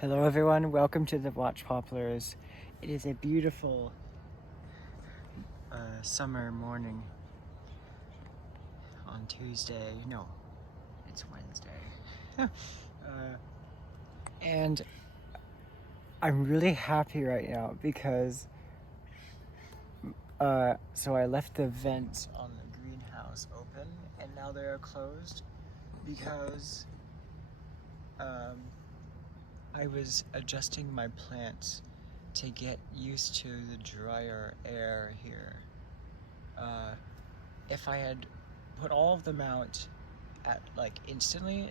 Hello everyone, welcome to the Watch Poplars. It is a beautiful summer morning on Tuesday. No, it's Wednesday. And I'm really happy right now because so I left the vents on the greenhouse open and now they are closed because I was adjusting my plants to get used to the drier air here. If I had put all of them out at instantly,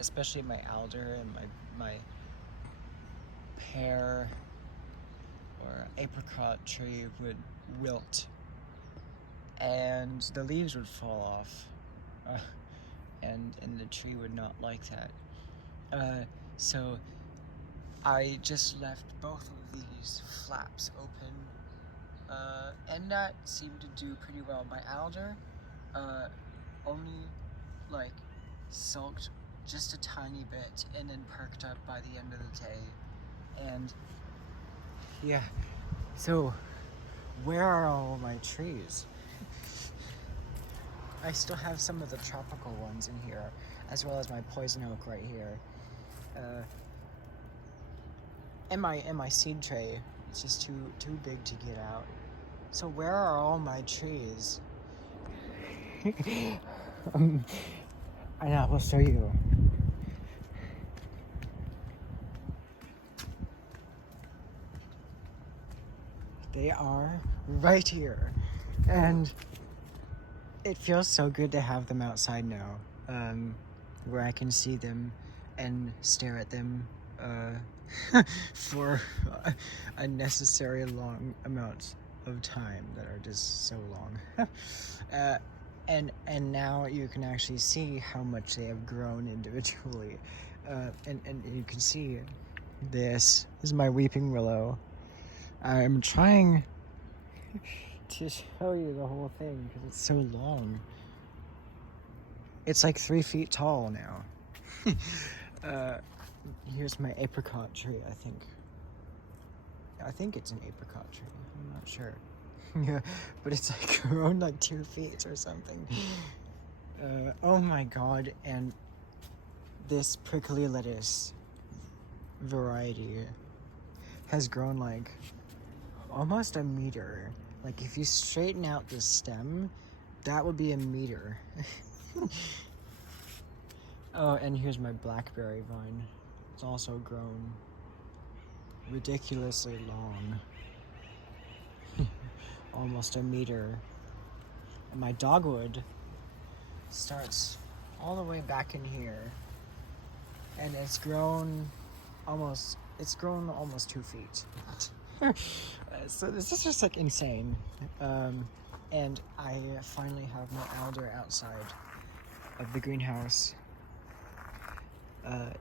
especially my alder and my pear or apricot tree would wilt and the leaves would fall off, and the tree would not like that. So I just left both of these flaps open, and that seemed to do pretty well. My alder only sulked just a tiny bit and then perked up by the end of the day. And yeah, so where are all my trees? I still have some of the tropical ones in here, as well as my poison oak right here. And my seed tray, it's just too big to get out. So where are all my trees? I will show you. They are right here, and it feels so good to have them outside now, where I can see them and stare at them for unnecessary long amounts of time that are just so long. And now you can actually see how much they have grown individually, and you can see this is my weeping willow. I'm trying to show you the whole thing because it's so long. It's like 3 feet tall now. Here's my apricot tree, I think. I think it's an apricot tree. I'm not sure. Yeah, but it's like grown like 2 feet or something. Oh my god, and this prickly lettuce variety has grown like almost a meter. Like if you straighten out the stem, that would be a meter. Oh, and here's my blackberry vine. It's also grown ridiculously long. Almost a meter. And my dogwood starts all the way back in here. And it's grown almost 2 feet. So this is just like insane. And I finally have my alder outside of the greenhouse.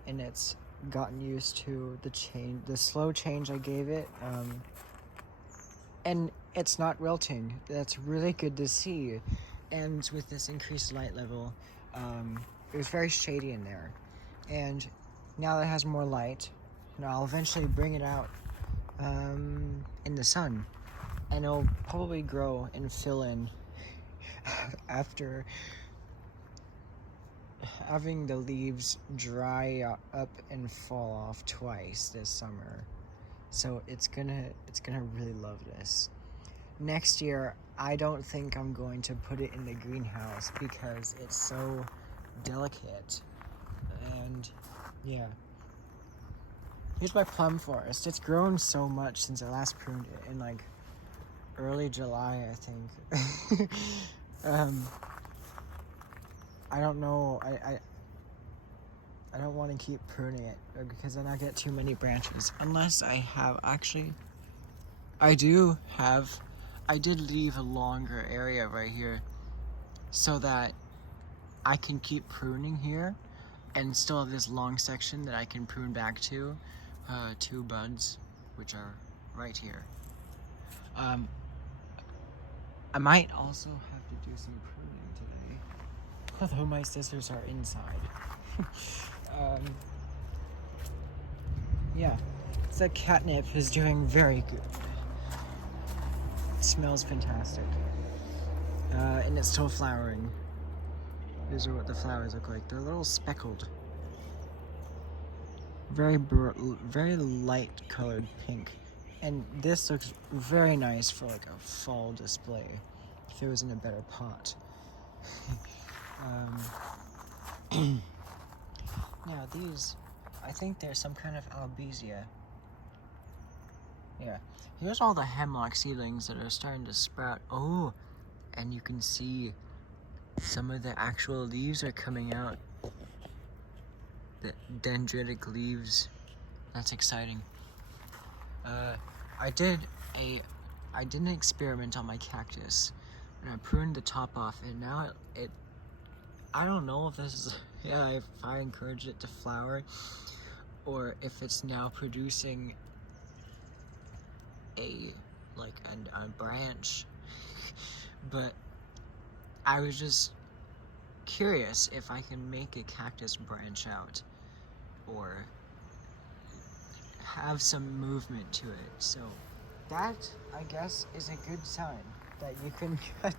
And it's gotten used to the slow change I gave it. And it's not wilting. That's really good to see. And with this increased light level, it was very shady in there. And now that it has more light, I'll eventually bring it out in the sun, and it'll probably grow and fill in after having the leaves dry up and fall off twice this summer. So it's gonna really love this. Next year, I don't think I'm going to put it in the greenhouse because it's so delicate. And yeah. Here's my plum forest. It's grown so much since I last pruned it in like early July, I think. I don't know. I don't want to keep pruning it because then I get too many branches. Unless I have I did leave a longer area right here so that I can keep pruning here and still have this long section that I can prune back to. 2 buds, which are right here. I might also have to do some pruning today, although my scissors are inside. yeah, the catnip is doing very good. It smells fantastic. And it's still flowering. These are what the flowers look like. They're a little speckled. Very light colored pink. And this looks very nice for like a fall display. If it was in a better pot. Now these, I think they're some kind of albizia. Yeah. Here's all the hemlock seedlings that are starting to sprout. Oh, and you can see some of the actual leaves are coming out. The dendritic leaves. That's exciting. I did an experiment on my cactus, and I pruned the top off, and now I don't know if this is, if I encouraged it to flower, or if it's now producing a branch, but I was just curious if I can make a cactus branch out, or have some movement to it. So that, I guess, is a good sign that you can cut,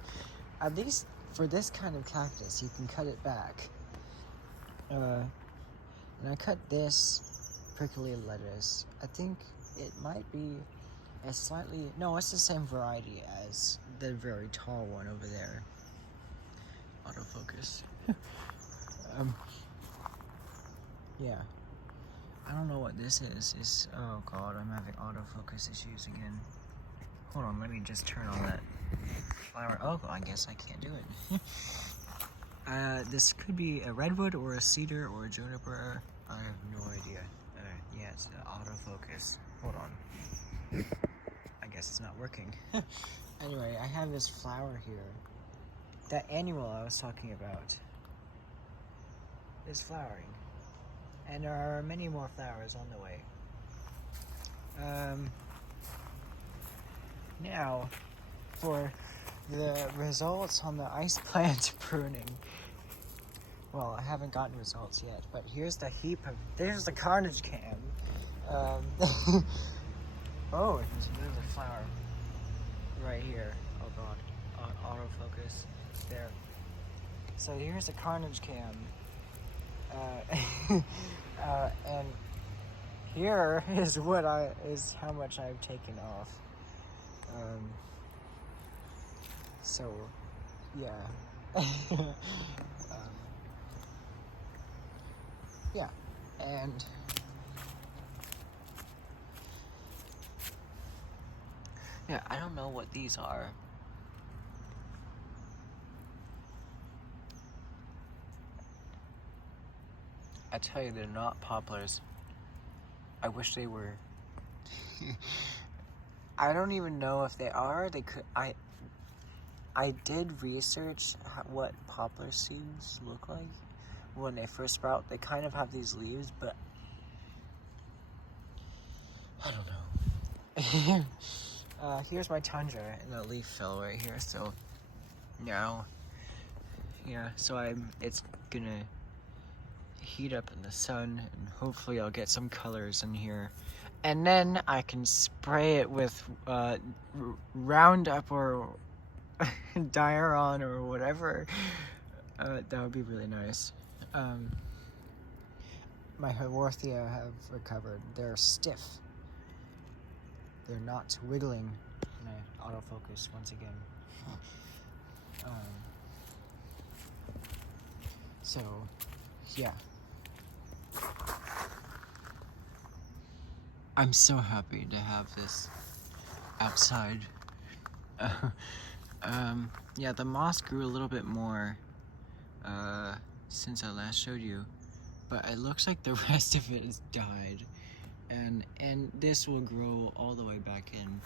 at least for this kind of cactus, you can cut it back. And I cut this prickly lettuce. I think it might be a slightly, no, it's the same variety as the very tall one over there. Autofocus. Yeah. I don't know what this is. Oh god, I'm having autofocus issues again. Hold on, let me just turn on that flower. Oh, I guess I can't do it. This could be a redwood or a cedar or a juniper. I have no idea. Yeah, it's autofocus. Hold on. I guess it's not working. Anyway, I have this flower here. That annual I was talking about is flowering. And there are many more flowers on the way. Now, for the results on the ice plant pruning. Well, I haven't gotten results yet, but here's the there's the carnage cam. Oh, there's another flower right here. Oh god, autofocus, there. So here's the carnage cam. And here is how much I've taken off. So, yeah. Yeah, and yeah, I don't know what these are. I tell you, they're not poplars. I wish they were. I don't even know if they are. They could. I did research what poplar seeds look like when they first sprout. They kind of have these leaves, but I don't know. Here's my tundra, and the leaf fell right here. So now, yeah. So it's gonna heat up in the sun, and hopefully I'll get some colors in here, and then I can spray it with Roundup or Diaron or whatever. That would be really nice. My Haworthia have recovered. They're stiff. They're not wiggling. And I autofocus once again. So, yeah. I'm so happy to have this outside. Yeah, the moss grew a little bit more since I last showed you, but it looks like the rest of it has died, and this will grow all the way back in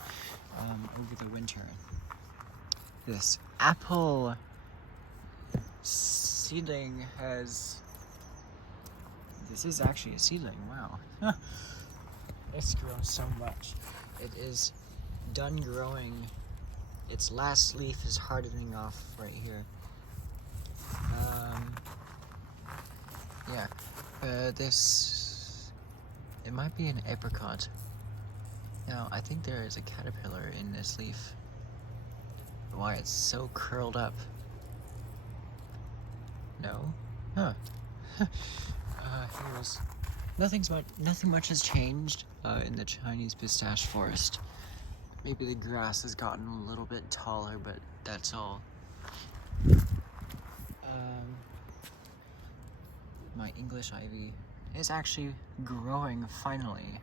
over the winter. This apple seedling this is actually a seedling, wow. It's grown so much. It is done growing. Its last leaf is hardening off right here. Yeah, this It might be an apricot. Now, I think there is a caterpillar in this leaf. Why it's so curled up. No? Huh. Here's... Nothing much has changed in the Chinese pistache forest. Maybe the grass has gotten a little bit taller, but that's all. My English ivy is actually growing finally.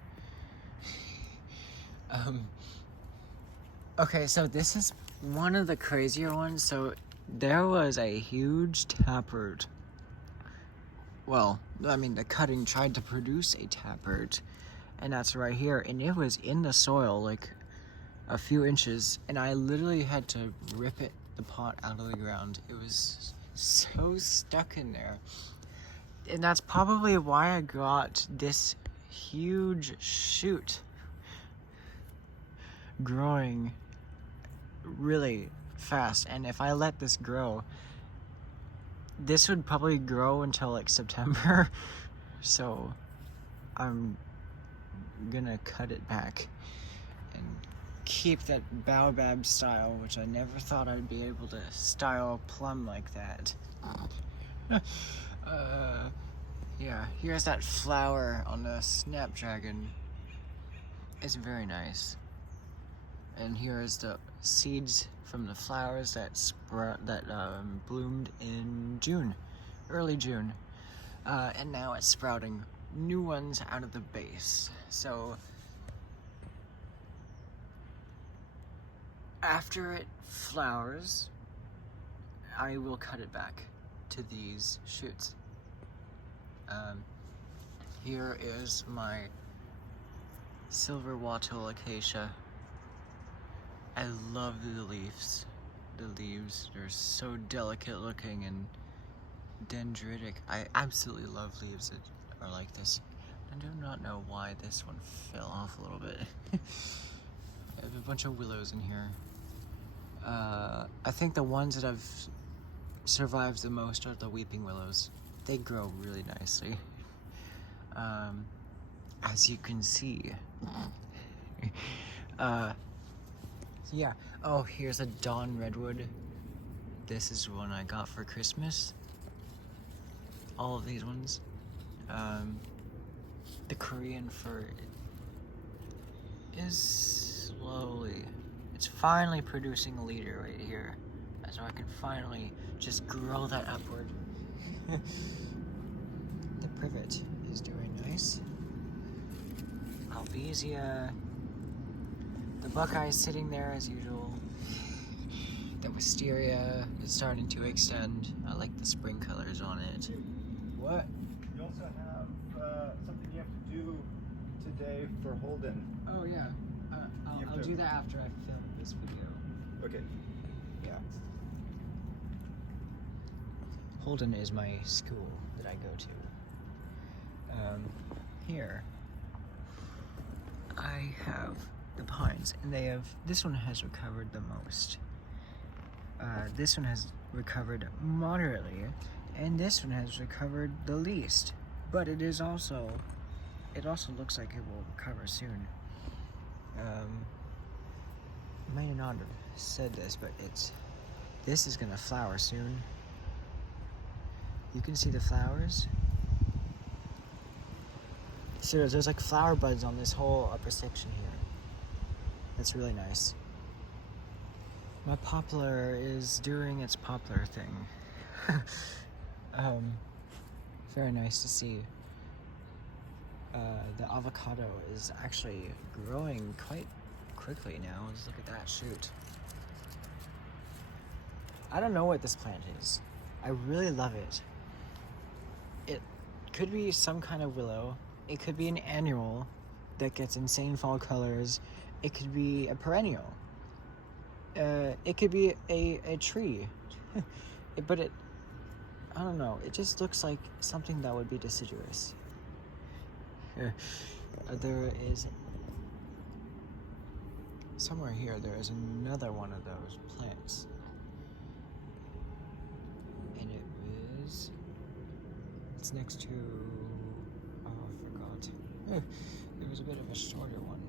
Okay, so this is one of the crazier ones. So there was a huge taproot. Well, I mean, the cutting tried to produce a taproot, and that's right here. And it was in the soil, like a few inches, and I literally had to rip the pot out of the ground. It was so stuck in there. And that's probably why I got this huge shoot growing really fast. And if I let this grow, this would probably grow until like September. So I'm gonna cut it back and keep that baobab style, which I never thought I'd be able to style a plum like that. Yeah, here's that flower on the snapdragon. It's very nice. And here is the seeds from the flowers that bloomed in June, early June. And now it's sprouting new ones out of the base. So after it flowers, I will cut it back to these shoots. Here is my silver wattle acacia. I love the leaves. The leaves, they're so delicate looking and dendritic. I absolutely love leaves that are like this. I do not know why this one fell off a little bit. I have a bunch of willows in here. I think the ones that have survived the most are the weeping willows. They grow really nicely. As you can see. Yeah. Oh, here's a dawn redwood. This is one I got for Christmas. All of these ones. The Korean fir is slowly. It's finally producing a leader right here. So I can finally just grow that upward. The privet is doing nice. Albesia. The buckeye is sitting there as usual. The wisteria is starting to extend. I like the spring colors on it. What? You also have something you have to do today for Holden. Oh yeah. I'll do that after I film this video. Okay. Yeah. Holden is my school that I go to. Here I have the pines, and this one has recovered the most. This one has recovered moderately, and this one has recovered the least. But it also looks like it will recover soon. I may not have said this, but this is gonna flower soon. You can see the flowers. So there's like flower buds on this whole upper section here. That's really nice. My poplar is doing its poplar thing. Very nice to see. The avocado is actually growing quite quickly now. Just look at that shoot. I don't know what this plant is. I really love it. It could be some kind of willow. It could be an annual that gets insane fall colors. It could be a perennial. It could be a tree. But I don't know. It just looks like something that would be deciduous. There is somewhere here. There is another one of those plants, and it's next to. Oh, I forgot. It was a bit of a shorter one.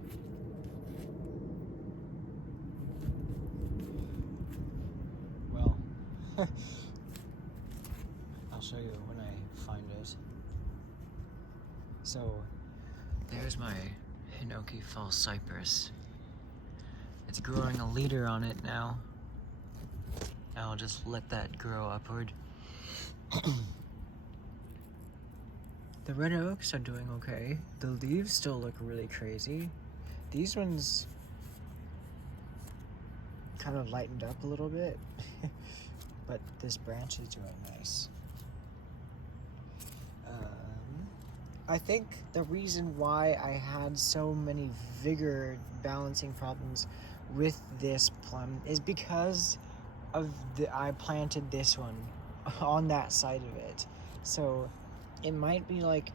Well, I'll show you when I find it. So, there's my Hinoki false cypress. It's growing a leader on it now. I'll just let that grow upward. The red oaks are doing okay. The leaves still look really crazy. These ones kind of lightened up a little bit, but this branch is doing nice. I think the reason why I had so many vigor balancing problems with this plum is because of I planted this one on that side of it. So it might be like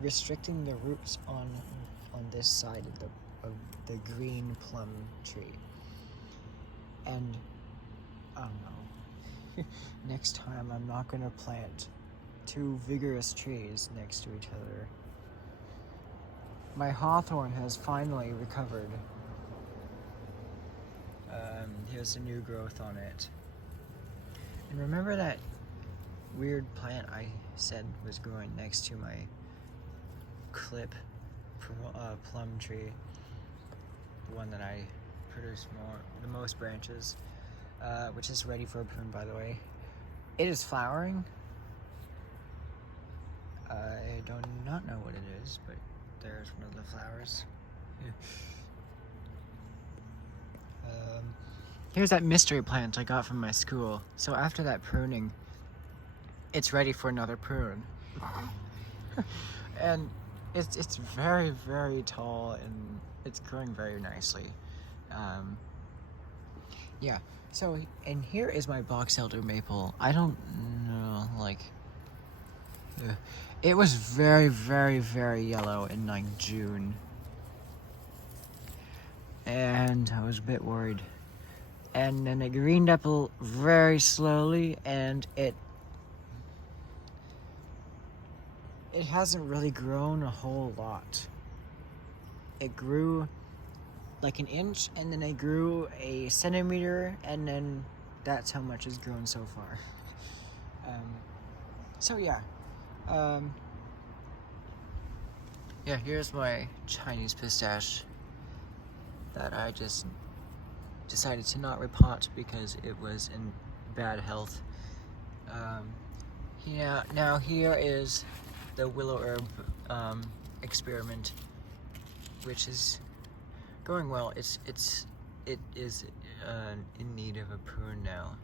restricting the roots on this side of the green plum tree. And I don't know. Next time I'm not gonna plant two vigorous trees next to each other. My hawthorn has finally recovered. Here's the new growth on it. And remember that weird plant I said was growing next to my clip plum tree, the one that I produced the most branches, which is ready for a prune, by the way. It is flowering. I do not know what it is, but there's one of the flowers. Here's that mystery plant I got from my school. So after that pruning, it's ready for another prune. And it's very, very tall, and it's growing very nicely. Yeah, so, and here is my box elder maple. I don't know, like, it was very, very, very yellow in like June. And I was a bit worried. And then it greened up very slowly, and it hasn't really grown a whole lot. It grew like an inch, and then it grew a centimeter, and then that's how much it's grown so far. So yeah. Yeah, here's my Chinese pistache that I just decided to not repot because it was in bad health. Yeah, now here is the willow herb experiment, which is going well. It is in need of a prune now.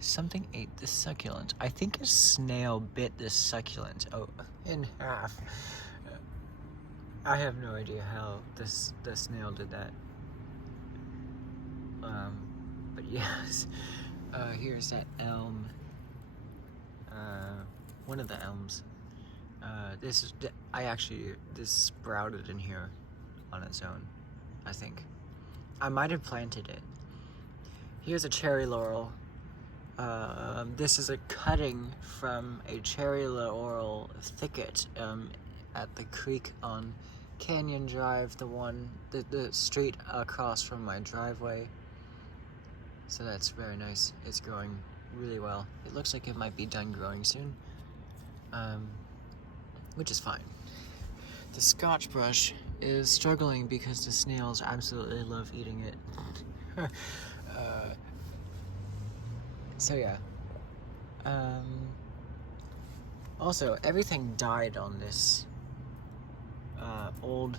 Something ate this succulent. I think a snail bit this succulent in half. I have no idea how the snail did that. But yes, here's that elm. One of the elms. This sprouted in here on its own, I think. I might have planted it. Here's a cherry laurel. This is a cutting from a cherry laurel thicket at the creek on Canyon Drive, the street across from my driveway. So that's very nice. It's growing really well. It looks like it might be done growing soon, which is fine. The Scotch brush is struggling because the snails absolutely love eating it. So yeah. Also, everything died on this old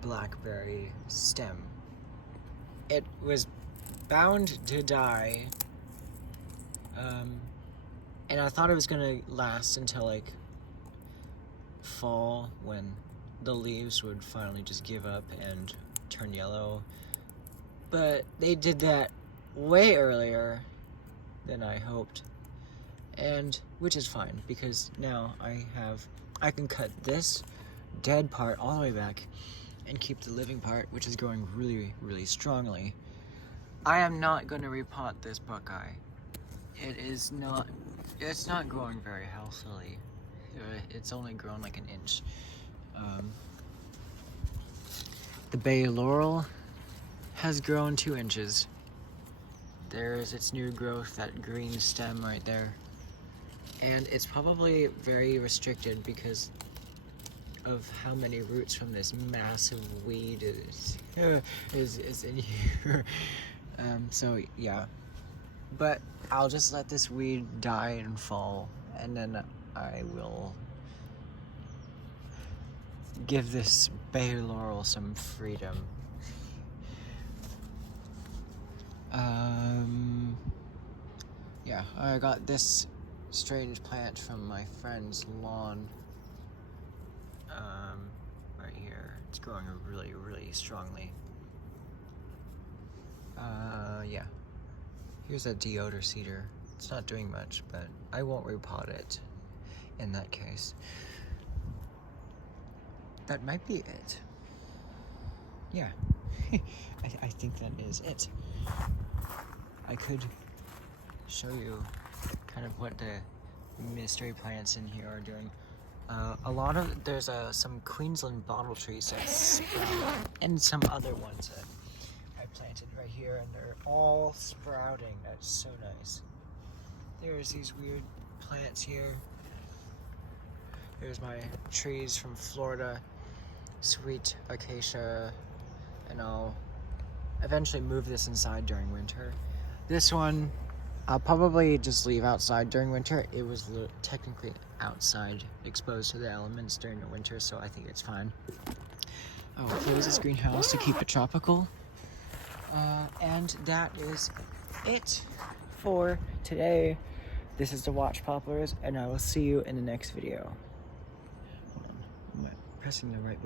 blackberry stem. It was bound to die, and I thought it was gonna last until like fall, when the leaves would finally just give up and turn yellow, but they did that way earlier than I hoped, and which is fine, because now I can cut this dead part all the way back and keep the living part, which is growing really, really strongly. I am not going to repot this buckeye. It's not growing very healthily. It's only grown like an inch. The bay laurel has grown 2 inches. There's its new growth, that green stem right there. And it's probably very restricted because of how many roots from this massive weed is in here. So yeah. But I'll just let this weed die and fall, and then I will give this bay laurel some freedom. Yeah, I got this strange plant from my friend's lawn. Right here. It's growing really, really strongly. Yeah. Here's a deodar cedar. It's not doing much, but I won't repot it in that case. That might be it. Yeah. I think that is it. I could show you kind of what the mystery plants in here are doing. There's some Queensland bottle trees that's and some other ones that I planted right here, and they're all sprouting. That's so nice. There's these weird plants here. There's my trees from Florida, sweet acacia, and I'll eventually move this inside during winter. This one, I'll probably just leave outside during winter. It was technically outside, exposed to the elements during the winter, so I think it's fine. I'll close this greenhouse to keep it tropical. And that is it for today. This is the Watch Poplars, and I will see you in the next video. Hold on, I'm pressing the right button.